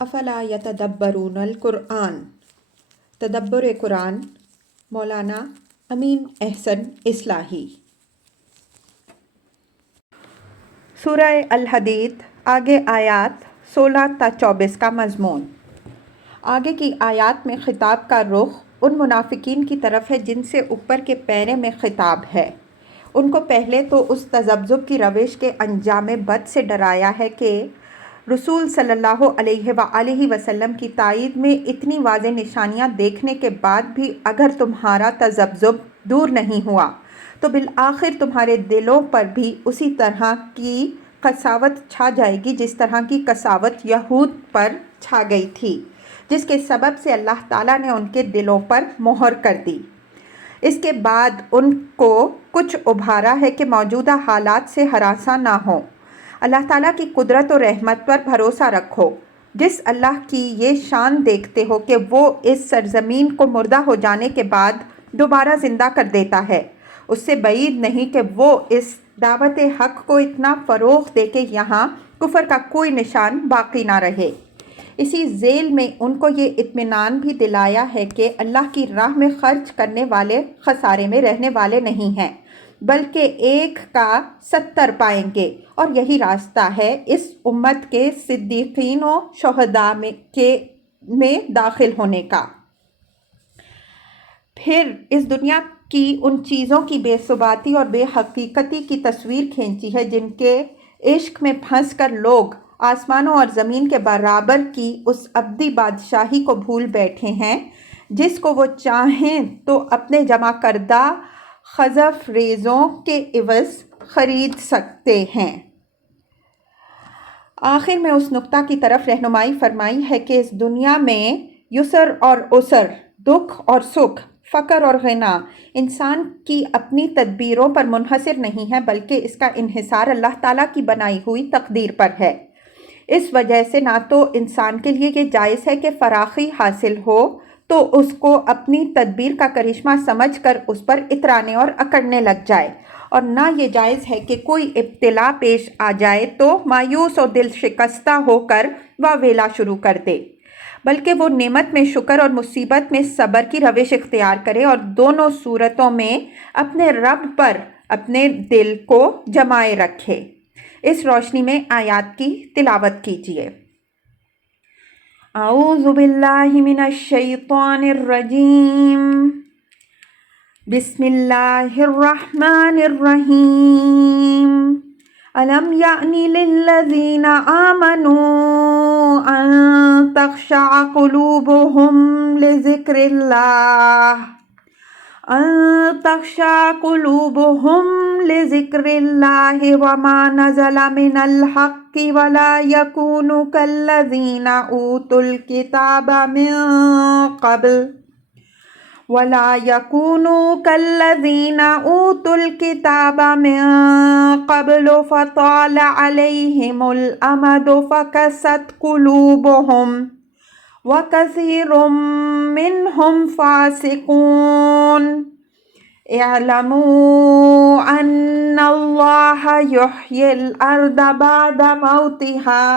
افلا یتدبرون القرآن، تدبر قرآن، مولانا امین احسن اصلاحی۔ سورہ الحدید، آگے آیات 16 تا 24 کا مضمون۔ آگے کی آیات میں خطاب کا رخ ان منافقین کی طرف ہے جن سے اوپر کے پیرے میں خطاب ہے۔ ان کو پہلے تو اس تذبذب کی روش کے انجام بد سے ڈرایا ہے کہ رسول صلی اللہ علیہ وآلہ وسلم کی تائید میں اتنی واضح نشانیاں دیکھنے کے بعد بھی اگر تمہارا تذبذب دور نہیں ہوا تو بالآخر تمہارے دلوں پر بھی اسی طرح کی قساوت چھا جائے گی جس طرح کی قساوت یہود پر چھا گئی تھی، جس کے سبب سے اللہ تعالیٰ نے ان کے دلوں پر مہر کر دی۔ اس کے بعد ان کو کچھ ابھارا ہے کہ موجودہ حالات سے ہراساں نہ ہو، اللہ تعالیٰ کی قدرت و رحمت پر بھروسہ رکھو۔ جس اللہ کی یہ شان دیکھتے ہو کہ وہ اس سرزمین کو مردہ ہو جانے کے بعد دوبارہ زندہ کر دیتا ہے، اس سے بعید نہیں کہ وہ اس دعوت حق کو اتنا فروغ دے کہ یہاں کفر کا کوئی نشان باقی نہ رہے۔ اسی ذیل میں ان کو یہ اطمینان بھی دلایا ہے کہ اللہ کی راہ میں خرچ کرنے والے خسارے میں رہنے والے نہیں ہیں، بلکہ 1 کا 70 پائیں گے، اور یہی راستہ ہے اس امت کے صدیقین و شہداء میں داخل ہونے کا۔ پھر اس دنیا کی ان چیزوں کی بے ثباتی اور بے حقیقتی کی تصویر کھینچی ہے جن کے عشق میں پھنس کر لوگ آسمانوں اور زمین کے برابر کی اس ابدی بادشاہی کو بھول بیٹھے ہیں جس کو وہ چاہیں تو اپنے جمع کردہ خزف ریزوں کے عوض خرید سکتے ہیں۔ آخر میں اس نقطہ کی طرف رہنمائی فرمائی ہے کہ اس دنیا میں یسر اور عسر، دکھ اور سکھ، فقر اور غنا انسان کی اپنی تدبیروں پر منحصر نہیں ہے، بلکہ اس کا انحصار اللہ تعالیٰ کی بنائی ہوئی تقدیر پر ہے۔ اس وجہ سے نہ تو انسان کے لیے یہ جائز ہے کہ فراخی حاصل ہو تو اس کو اپنی تدبیر کا کرشمہ سمجھ کر اس پر اترانے اور اکڑنے لگ جائے، اور نہ یہ جائز ہے کہ کوئی ابتلا پیش آ جائے تو مایوس اور دل شکستہ ہو کر واویلا شروع کر دے، بلکہ وہ نعمت میں شکر اور مصیبت میں صبر کی روش اختیار کرے اور دونوں صورتوں میں اپنے رب پر اپنے دل کو جمائے رکھے۔ اس روشنی میں آیات کی تلاوت کیجیے۔ اعوذ باللہ من الشیطان الرجیم، بسم اللہ الرحمن الرحیم۔ الم یعن للذین آمنوا ان تخشع قلوبهم لذکر اللہ وما نزل من الحق ولا يكونوا كالذين أوتوا الكتاب من قبل فطال عليهم الأمد فقست قلوبهم وكثير منهم فاسقون۔ اعلموا ان اللہ یحیی الارض بعد موتها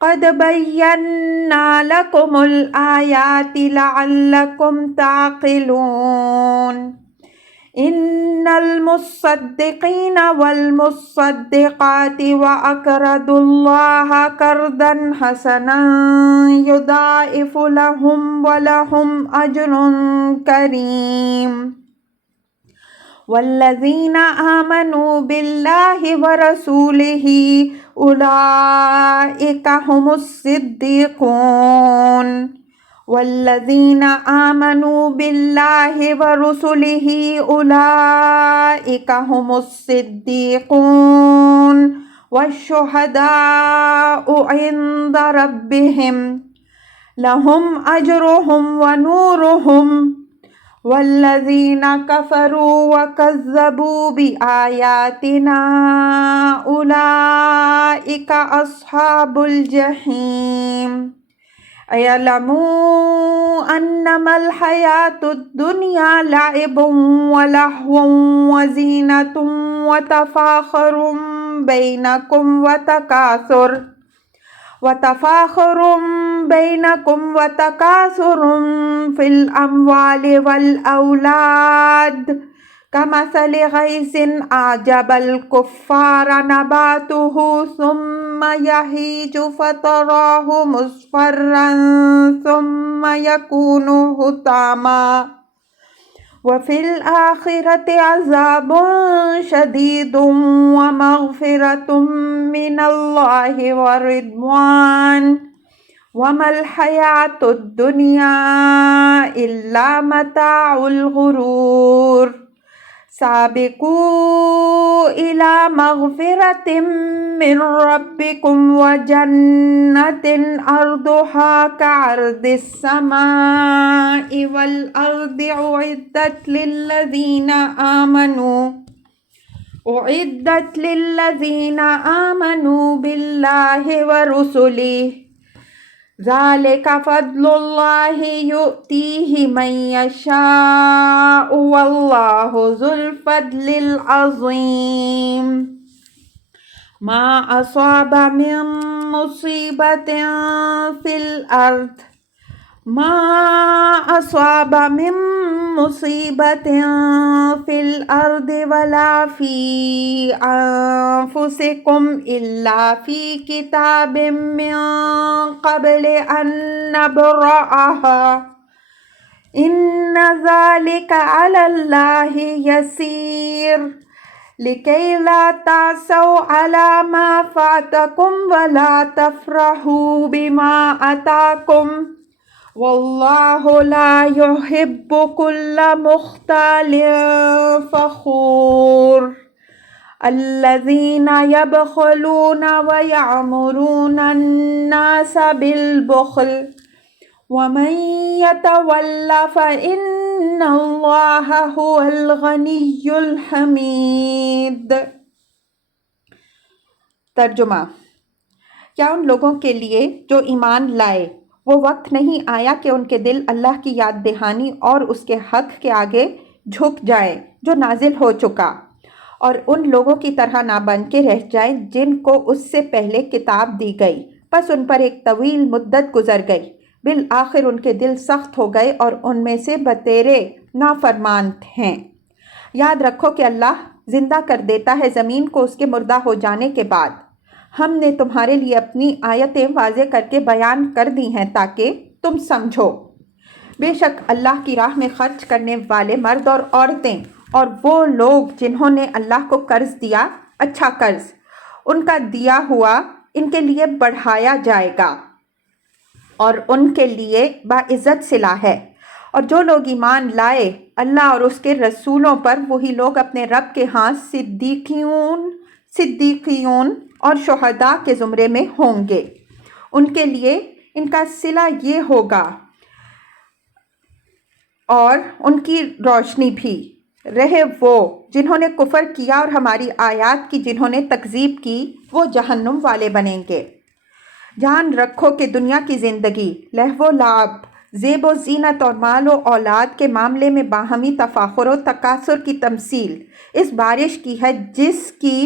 قد بینا لکم الآیات لعلکم تعقلون۔ ان المصدقین والمصدقات واقرضوا اللہ قرضا حسنا یضاعف لهم ولهم اجر کریم۔ والذین آمنوا باللہ ورسولہ اولئک هم الصدیقون۔ والذین آمنوا باللہ ورسلہ اولئک هم الصدیقون والشہداء عند ربہم لہم اجرہم ونورہم۔ والذین کفروا وکذبوا بآیاتنا اولئک اصحاب الجحیم۔ اعلموا انما الحیاة الدنیا لعب ولہو وزینۃ وتفاخر بینکم وتکاثر وتفاخر بينكم وتكاثر في الأموال والأولاد كمثل غيث أعجب الكفار نباته ثم يهيج فتراه مصفرا ثم يكون حطاما وفي الآخرة عذاب شديد ومغفرة من الله ورضوان وما الحياة الدنيا إلا متاع الغرور سابقوا إلى مغفرة من ربكم وجنة أرضها كعرض السماء والأرض أعدت للذين آمنوا بالله ورسله ذلك فضل الله يؤتيه من يشاء والله ذو الفضل العظيم ما أصاب من مصيبة في الأرض ولا في أنفسكم إلا في كتاب من قبل أن نبرأها إن ذلك على الله يسير لكي لا تعسوا على ما فاتكم ولا تفرحوا بما أتاكم والله لا يحب كل مختال فخور الذين يبخلون ويأمرون الناس بالبخل ومن يتول فإن الله هو الغني الحمید۔ ترجمہ: کیا ان لوگوں کے لیے جو ایمان لائے وہ وقت نہیں آیا کہ ان کے دل اللہ کی یاد دہانی اور اس کے حق کے آگے جھک جائیں جو نازل ہو چکا، اور ان لوگوں کی طرح نہ بن کے رہ جائیں جن کو اس سے پہلے کتاب دی گئی، پس ان پر ایک طویل مدت گزر گئی، بالآخر ان کے دل سخت ہو گئے اور ان میں سے بتیرے نافرمان ہیں۔ یاد رکھو کہ اللہ زندہ کر دیتا ہے زمین کو اس کے مردہ ہو جانے کے بعد۔ ہم نے تمہارے لیے اپنی آیتیں واضح کر کے بیان کر دی ہیں تاکہ تم سمجھو۔ بے شک اللہ کی راہ میں خرچ کرنے والے مرد اور عورتیں اور وہ لوگ جنہوں نے اللہ کو قرض دیا، اچھا قرض، ان کا دیا ہوا ان کے لیے بڑھایا جائے گا اور ان کے لیے باعزت صلہ ہے۔ اور جو لوگ ایمان لائے اللہ اور اس کے رسولوں پر، وہی لوگ اپنے رب کے ہاں صدیقیون اور شہداء کے زمرے میں ہوں گے۔ ان کے لیے ان کا صلہ یہ ہوگا اور ان کی روشنی بھی۔ رہے وہ جنہوں نے کفر کیا اور ہماری آیات کی جنہوں نے تکذیب کی، وہ جہنم والے بنیں گے۔ جان رکھو کہ دنیا کی زندگی لہو و لعب، زیب و زینت اور مال و اولاد کے معاملے میں باہمی تفاخر و تکاثر کی تمثیل اس بارش کی ہے جس کی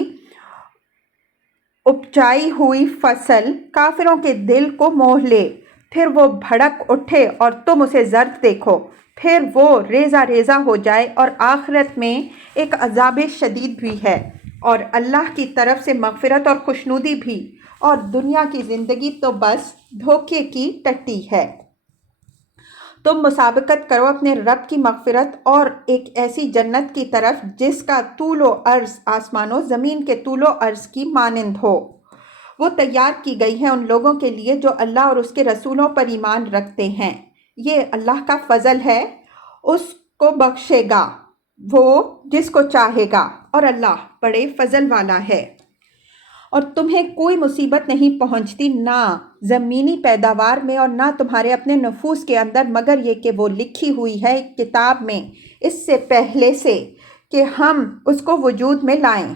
اپجائی ہوئی فصل کافروں کے دل کو موہ لے، پھر وہ بھڑک اٹھے اور تم اسے زرد دیکھو، پھر وہ ریزہ ریزہ ہو جائے، اور آخرت میں ایک عذاب شدید بھی ہے اور اللہ کی طرف سے مغفرت اور خوشنودی بھی، اور دنیا کی زندگی تو بس دھوکے کی ٹٹی ہے۔ تم مسابقت کرو اپنے رب کی مغفرت اور ایک ایسی جنت کی طرف جس کا طول و عرض آسمان و زمین کے طول و عرض کی مانند ہو۔ وہ تیار کی گئی ہے ان لوگوں کے لیے جو اللہ اور اس کے رسولوں پر ایمان رکھتے ہیں۔ یہ اللہ کا فضل ہے، اس کو بخشے گا وہ جس کو چاہے گا، اور اللہ بڑے فضل والا ہے۔ اور تمہیں کوئی مصیبت نہیں پہنچتی نہ زمینی پیداوار میں اور نہ تمہارے اپنے نفوس کے اندر، مگر یہ کہ وہ لکھی ہوئی ہے ایک کتاب میں اس سے پہلے سے کہ ہم اس کو وجود میں لائیں،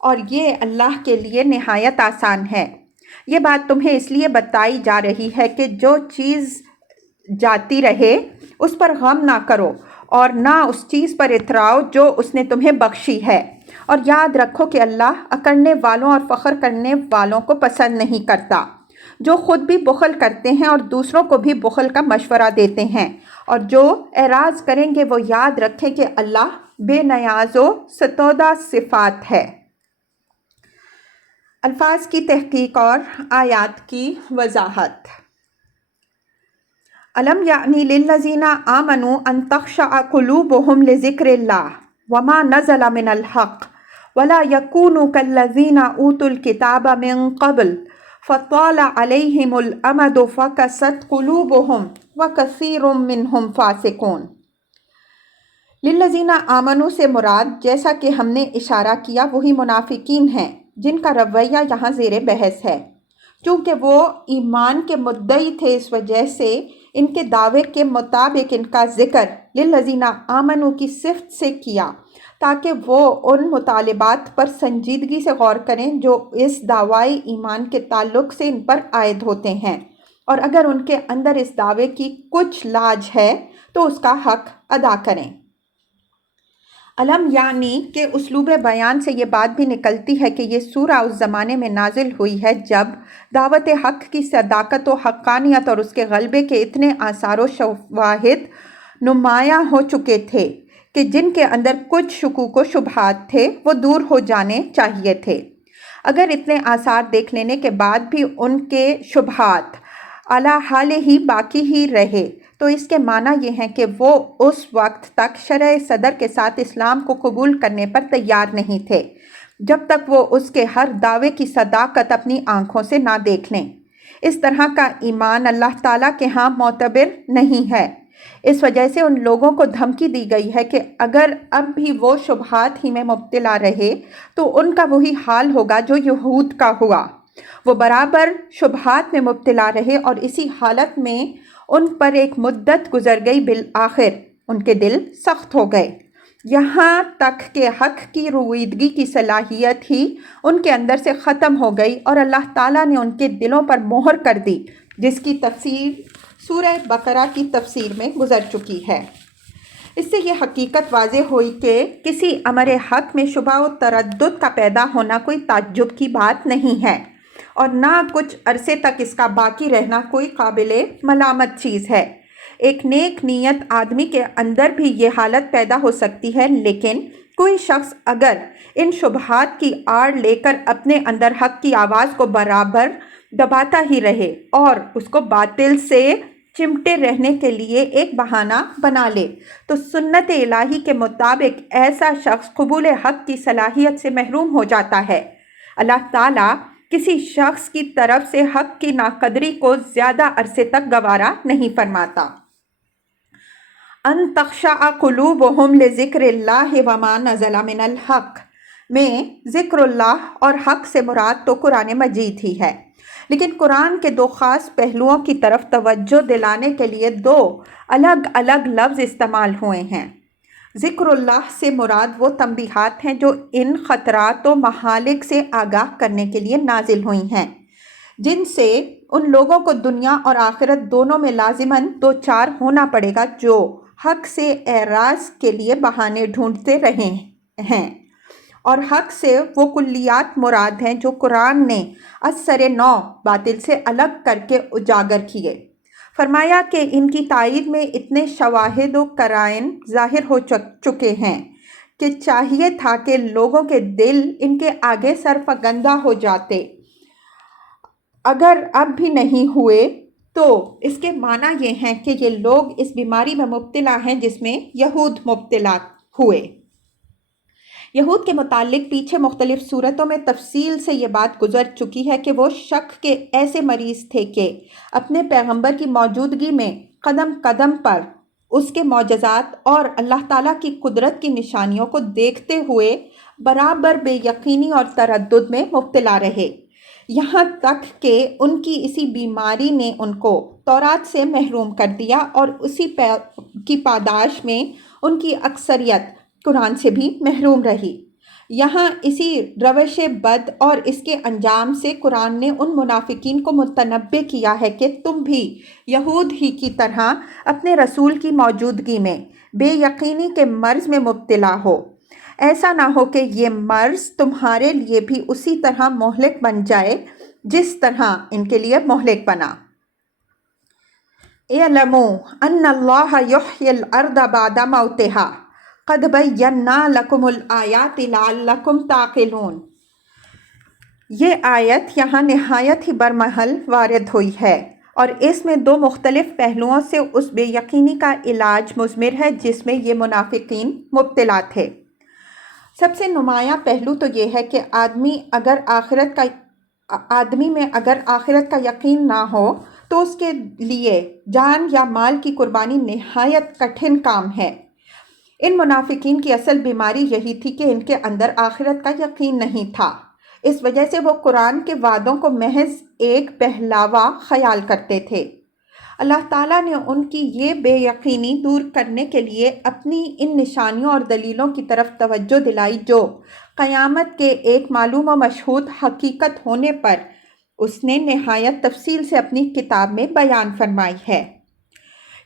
اور یہ اللہ کے لیے نہایت آسان ہے۔ یہ بات تمہیں اس لیے بتائی جا رہی ہے کہ جو چیز جاتی رہے اس پر غم نہ کرو اور نہ اس چیز پر اتراؤ جو اس نے تمہیں بخشی ہے، اور یاد رکھو کہ اللہ اکڑنے والوں اور فخر کرنے والوں کو پسند نہیں کرتا۔ جو خود بھی بخل کرتے ہیں اور دوسروں کو بھی بخل کا مشورہ دیتے ہیں، اور جو اعراض کریں گے وہ یاد رکھیں کہ اللہ بے نیاز و ستودہ صفات ہے۔ الفاظ کی تحقیق اور آیات کی وضاحت۔ الم یعنی للذین آمنوا ان تخشع قلوبهم لذکر اللہ وما نزل من الحق ولا یکونوا کالذین اوتوا الکتاب من قبل فطال علیہم الامد فقست قلوبهم وکثیر منہم فاسقون۔ للذین آمنوا سے مراد، جیسا کہ ہم نے اشارہ کیا، وہی منافقین ہیں جن کا رویہ یہاں زیر بحث ہے۔ چونکہ وہ ایمان کے مدعی تھے، اس وجہ سے ان کے دعوے کے مطابق ان کا ذکر للذین آمنوا کی صفت سے کیا، تاکہ وہ ان مطالبات پر سنجیدگی سے غور کریں جو اس دعوی ایمان کے تعلق سے ان پر عائد ہوتے ہیں، اور اگر ان کے اندر اس دعوے کی کچھ لاج ہے تو اس کا حق ادا کریں۔ علم یعنی کہ اسلوب بیان سے یہ بات بھی نکلتی ہے کہ یہ سورہ اس زمانے میں نازل ہوئی ہے جب دعوت حق کی صداقت و حقانیت اور اس کے غلبے کے اتنے آثار و شواہد نمایاں ہو چکے تھے کہ جن کے اندر کچھ شکوک و شبہات تھے وہ دور ہو جانے چاہیے تھے۔ اگر اتنے آثار دیکھ لینے کے بعد بھی ان کے شبہات علی حال ہی باقی ہی رہے تو اس کے معنی یہ ہیں کہ وہ اس وقت تک شرع صدر کے ساتھ اسلام کو قبول کرنے پر تیار نہیں تھے جب تک وہ اس کے ہر دعوے کی صداقت اپنی آنکھوں سے نہ دیکھ لیں۔ اس طرح کا ایمان اللہ تعالیٰ کے ہاں معتبر نہیں ہے۔ اس وجہ سے ان لوگوں کو دھمکی دی گئی ہے کہ اگر اب بھی وہ شبہات ہی میں مبتلا رہے تو ان کا وہی حال ہوگا جو یہود کا ہوا۔ وہ برابر شبہات میں مبتلا رہے اور اسی حالت میں ان پر ایک مدت گزر گئی، بالآخر ان کے دل سخت ہو گئے، یہاں تک کہ حق کی رویدگی کی صلاحیت ہی ان کے اندر سے ختم ہو گئی اور اللہ تعالیٰ نے ان کے دلوں پر مہر کر دی، جس کی تفسیر سورہ بقرہ کی تفسیر میں گزر چکی ہے۔ اس سے یہ حقیقت واضح ہوئی کہ کسی امر حق میں شبہ و تردد کا پیدا ہونا کوئی تعجب کی بات نہیں ہے، اور نہ کچھ عرصے تک اس کا باقی رہنا کوئی قابل ملامت چیز ہے۔ ایک نیک نیت آدمی کے اندر بھی یہ حالت پیدا ہو سکتی ہے، لیکن کوئی شخص اگر ان شبہات کی آڑ لے کر اپنے اندر حق کی آواز کو برابر دباتا ہی رہے اور اس کو باطل سے چمٹے رہنے کے لیے ایک بہانہ بنا لے تو سنت الہی کے مطابق ایسا شخص قبول حق کی صلاحیت سے محروم ہو جاتا ہے۔ اللہ تعالیٰ کسی شخص کی طرف سے حق کی ناقدری کو زیادہ عرصے تک گوارا نہیں فرماتا۔ ان تخشع قلوبهم لذکر اللہ وما نزل من الحق میں ذکر اللہ اور حق سے مراد تو قرآن مجید ہی ہے، لیکن قرآن کے دو خاص پہلوؤں کی طرف توجہ دلانے کے لیے دو الگ الگ لفظ استعمال ہوئے ہیں۔ ذکر اللہ سے مراد وہ تنبیہات ہیں جو ان خطرات و مہالک سے آگاہ کرنے کے لیے نازل ہوئی ہیں، جن سے ان لوگوں کو دنیا اور آخرت دونوں میں لازماً دوچار ہونا پڑے گا جو حق سے اعراض کے لیے بہانے ڈھونڈتے رہے ہیں، اور حق سے وہ کلیات مراد ہیں جو قرآن نے از نو باطل سے الگ کر کے اجاگر کیے۔ فرمایا کہ ان کی تائید میں اتنے شواہد و قرائن ظاہر ہو چکے ہیں کہ چاہیے تھا کہ لوگوں کے دل ان کے آگے سرفگندہ ہو جاتے۔ اگر اب بھی نہیں ہوئے تو اس کے معنی یہ ہیں کہ یہ لوگ اس بیماری میں مبتلا ہیں جس میں یہود مبتلا ہوئے۔ یہود کے متعلق پیچھے مختلف صورتوں میں تفصیل سے یہ بات گزر چکی ہے کہ وہ شک کے ایسے مریض تھے کہ اپنے پیغمبر کی موجودگی میں قدم قدم پر اس کے معجزات اور اللہ تعالیٰ کی قدرت کی نشانیوں کو دیکھتے ہوئے برابر بے یقینی اور تردد میں مبتلا رہے، یہاں تک کہ ان کی اسی بیماری نے ان کو تورات سے محروم کر دیا اور اسی کی پاداش میں ان کی اکثریت قرآن سے بھی محروم رہی۔ یہاں اسی روش بد اور اس کے انجام سے قرآن نے ان منافقین کو متنبہ کیا ہے کہ تم بھی یہود ہی کی طرح اپنے رسول کی موجودگی میں بے یقینی کے مرض میں مبتلا ہو، ایسا نہ ہو کہ یہ مرض تمہارے لیے بھی اسی طرح مہلک بن جائے جس طرح ان کے لیے مہلک بنا۔ اعلموا ان اللہ یحیی الارض بعد موتها قد بینا لکم الآیات لعلکم تعقلون۔ یہ آیت یہاں نہایت ہی برمحل وارد ہوئی ہے اور اس میں دو مختلف پہلوؤں سے اس بے یقینی کا علاج مضمر ہے جس میں یہ منافقین مبتلا تھے۔ سب سے نمایاں پہلو تو یہ ہے کہ آدمی میں اگر آخرت کا یقین نہ ہو تو اس کے لیے جان یا مال کی قربانی نہایت کٹھن کام ہے۔ ان منافقین کی اصل بیماری یہی تھی کہ ان کے اندر آخرت کا یقین نہیں تھا۔ اس وجہ سے وہ قرآن کے وعدوں کو محض ایک بہلاوا خیال کرتے تھے۔ اللہ تعالیٰ نے ان کی یہ بے یقینی دور کرنے کے لیے اپنی ان نشانیوں اور دلیلوں کی طرف توجہ دلائی جو قیامت کے ایک معلوم و مشہود حقیقت ہونے پر اس نے نہایت تفصیل سے اپنی کتاب میں بیان فرمائی ہے۔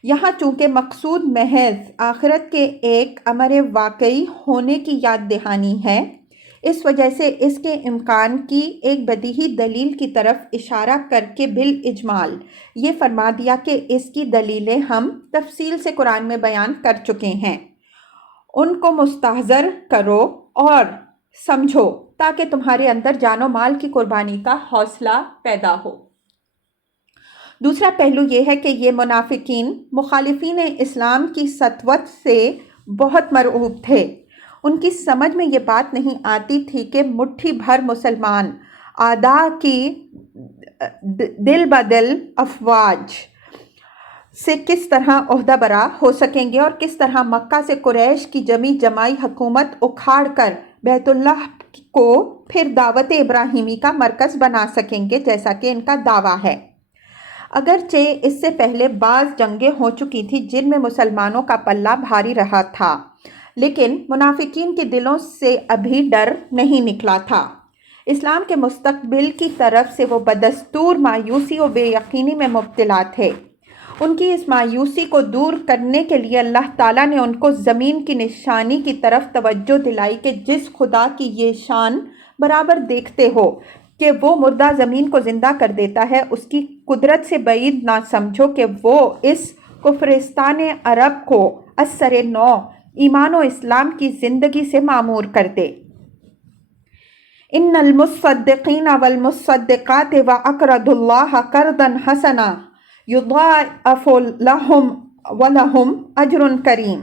یہاں چونکہ مقصود محض آخرت کے ایک امر واقعی ہونے کی یاد دہانی ہے، اس وجہ سے اس کے امکان کی ایک بدیہی دلیل کی طرف اشارہ کر کے بالاجمال یہ فرما دیا کہ اس کی دلیلیں ہم تفصیل سے قرآن میں بیان کر چکے ہیں، ان کو مستحضر کرو اور سمجھو تاکہ تمہارے اندر جان و مال کی قربانی کا حوصلہ پیدا ہو۔ دوسرا پہلو یہ ہے کہ یہ منافقین مخالفین اسلام کی سطوت سے بہت مرعوب تھے۔ ان کی سمجھ میں یہ بات نہیں آتی تھی کہ مٹھی بھر مسلمان اعداء کی دل بدل افواج سے کس طرح عہدہ برا ہو سکیں گے اور کس طرح مکہ سے قریش کی جمی جمائی حکومت اکھاڑ کر بیت اللہ کو پھر دعوت ابراہیمی کا مرکز بنا سکیں گے جیسا کہ ان کا دعویٰ ہے۔ اگرچہ اس سے پہلے بعض جنگیں ہو چکی تھی جن میں مسلمانوں کا پلہ بھاری رہا تھا، لیکن منافقین کے دلوں سے ابھی ڈر نہیں نکلا تھا۔ اسلام کے مستقبل کی طرف سے وہ بدستور مایوسی و بے یقینی میں مبتلا تھے۔ ان کی اس مایوسی کو دور کرنے کے لیے اللہ تعالیٰ نے ان کو زمین کی نشانی کی طرف توجہ دلائی کہ جس خدا کی یہ شان برابر دیکھتے ہو کہ وہ مردہ زمین کو زندہ کر دیتا ہے، اس کی قدرت سے بعید نہ سمجھو کہ وہ اس کفرستان عرب کو از سر نو ایمان و اسلام کی زندگی سے معمور کر دے۔ ان المصدقین والمصدقات واقرضوا اللہ قرضا حسنا یضاعف لهم ولهم اجر کریم۔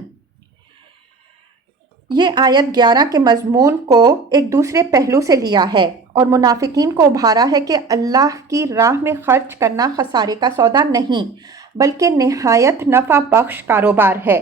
یہ آیت 11 کے مضمون کو ایک دوسرے پہلو سے لیا ہے اور منافقین کو ابھارا ہے کہ اللہ کی راہ میں خرچ کرنا خسارے کا سودا نہیں بلکہ نہایت نفع بخش کاروبار ہے۔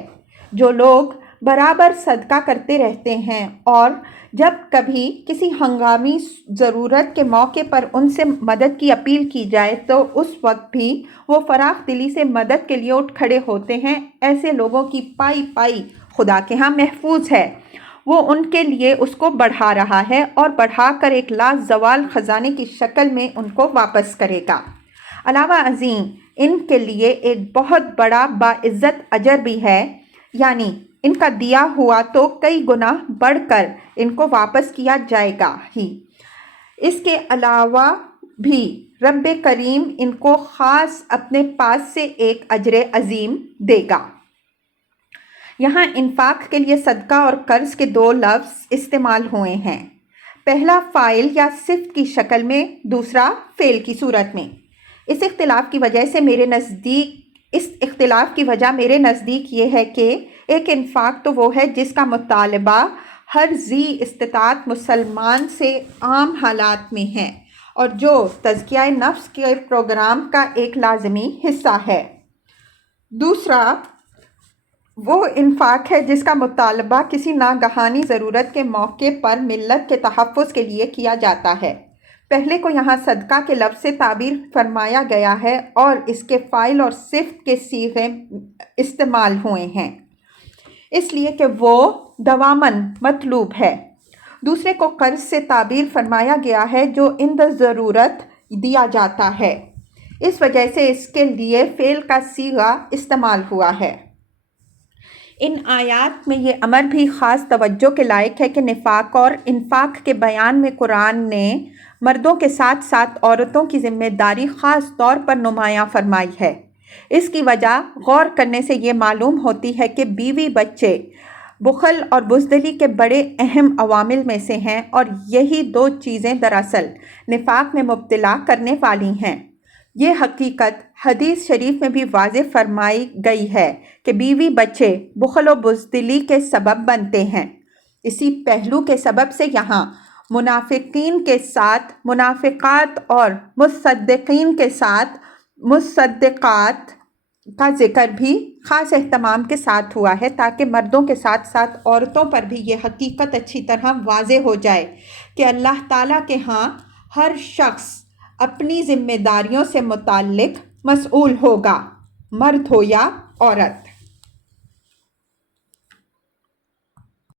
جو لوگ برابر صدقہ کرتے رہتے ہیں اور جب کبھی کسی ہنگامی ضرورت کے موقع پر ان سے مدد کی اپیل کی جائے تو اس وقت بھی وہ فراخ دلی سے مدد کے لیے اٹھ کھڑے ہوتے ہیں، ایسے لوگوں کی پائی پائی خدا کے ہاں محفوظ ہے۔ وہ ان کے لیے اس کو بڑھا رہا ہے اور بڑھا کر ایک لازوال خزانے کی شکل میں ان کو واپس کرے گا۔ علاوہ ازیں ان کے لیے ایک بہت بڑا باعزت اجر بھی ہے، یعنی ان کا دیا ہوا تو کئی گنا بڑھ کر ان کو واپس کیا جائے گا ہی۔ اس کے علاوہ بھی رب کریم ان کو خاص اپنے پاس سے ایک اجر عظیم دے گا۔ یہاں انفاق کے لیے صدقہ اور قرض کے دو لفظ استعمال ہوئے ہیں، پہلا فاعل یا صفت کی شکل میں، دوسرا فعل کی صورت میں۔ اس اختلاف کی وجہ میرے نزدیک یہ ہے کہ ایک انفاق تو وہ ہے جس کا مطالبہ ہر ذی استطاعت مسلمان سے عام حالات میں ہے اور جو تزکیہ نفس کے پروگرام کا ایک لازمی حصہ ہے۔ دوسرا وہ انفاق ہے جس کا مطالبہ کسی ناگہانی ضرورت کے موقع پر ملت کے تحفظ کے لیے کیا جاتا ہے۔ پہلے کو یہاں صدقہ کے لفظ سے تعبیر فرمایا گیا ہے اور اس کے فاعل اور صفت کے صیغے استعمال ہوئے ہیں، اس لیے کہ وہ دواماً مطلوب ہے۔ دوسرے کو قرض سے تعبیر فرمایا گیا ہے جو عند ضرورت دیا جاتا ہے، اس وجہ سے اس کے لیے فعل کا صیغہ استعمال ہوا ہے۔ ان آیات میں یہ امر بھی خاص توجہ کے لائق ہے کہ نفاق اور انفاق کے بیان میں قرآن نے مردوں کے ساتھ ساتھ عورتوں کی ذمہ داری خاص طور پر نمایاں فرمائی ہے۔ اس کی وجہ غور کرنے سے یہ معلوم ہوتی ہے کہ بیوی بچے بخل اور بزدلی کے بڑے اہم عوامل میں سے ہیں، اور یہی دو چیزیں دراصل نفاق میں مبتلا کرنے والی ہیں۔ یہ حقیقت حدیث شریف میں بھی واضح فرمائی گئی ہے کہ بیوی بچے بخل و بزدلی کے سبب بنتے ہیں۔ اسی پہلو کے سبب سے یہاں منافقین کے ساتھ منافقات اور مصدقین کے ساتھ مصدقات کا ذکر بھی خاص اہتمام کے ساتھ ہوا ہے، تاکہ مردوں کے ساتھ ساتھ عورتوں پر بھی یہ حقیقت اچھی طرح واضح ہو جائے کہ اللہ تعالیٰ کے ہاں ہر شخص اپنی ذمہ داریوں سے متعلق مسئول ہوگا، مرد ہو یا عورت۔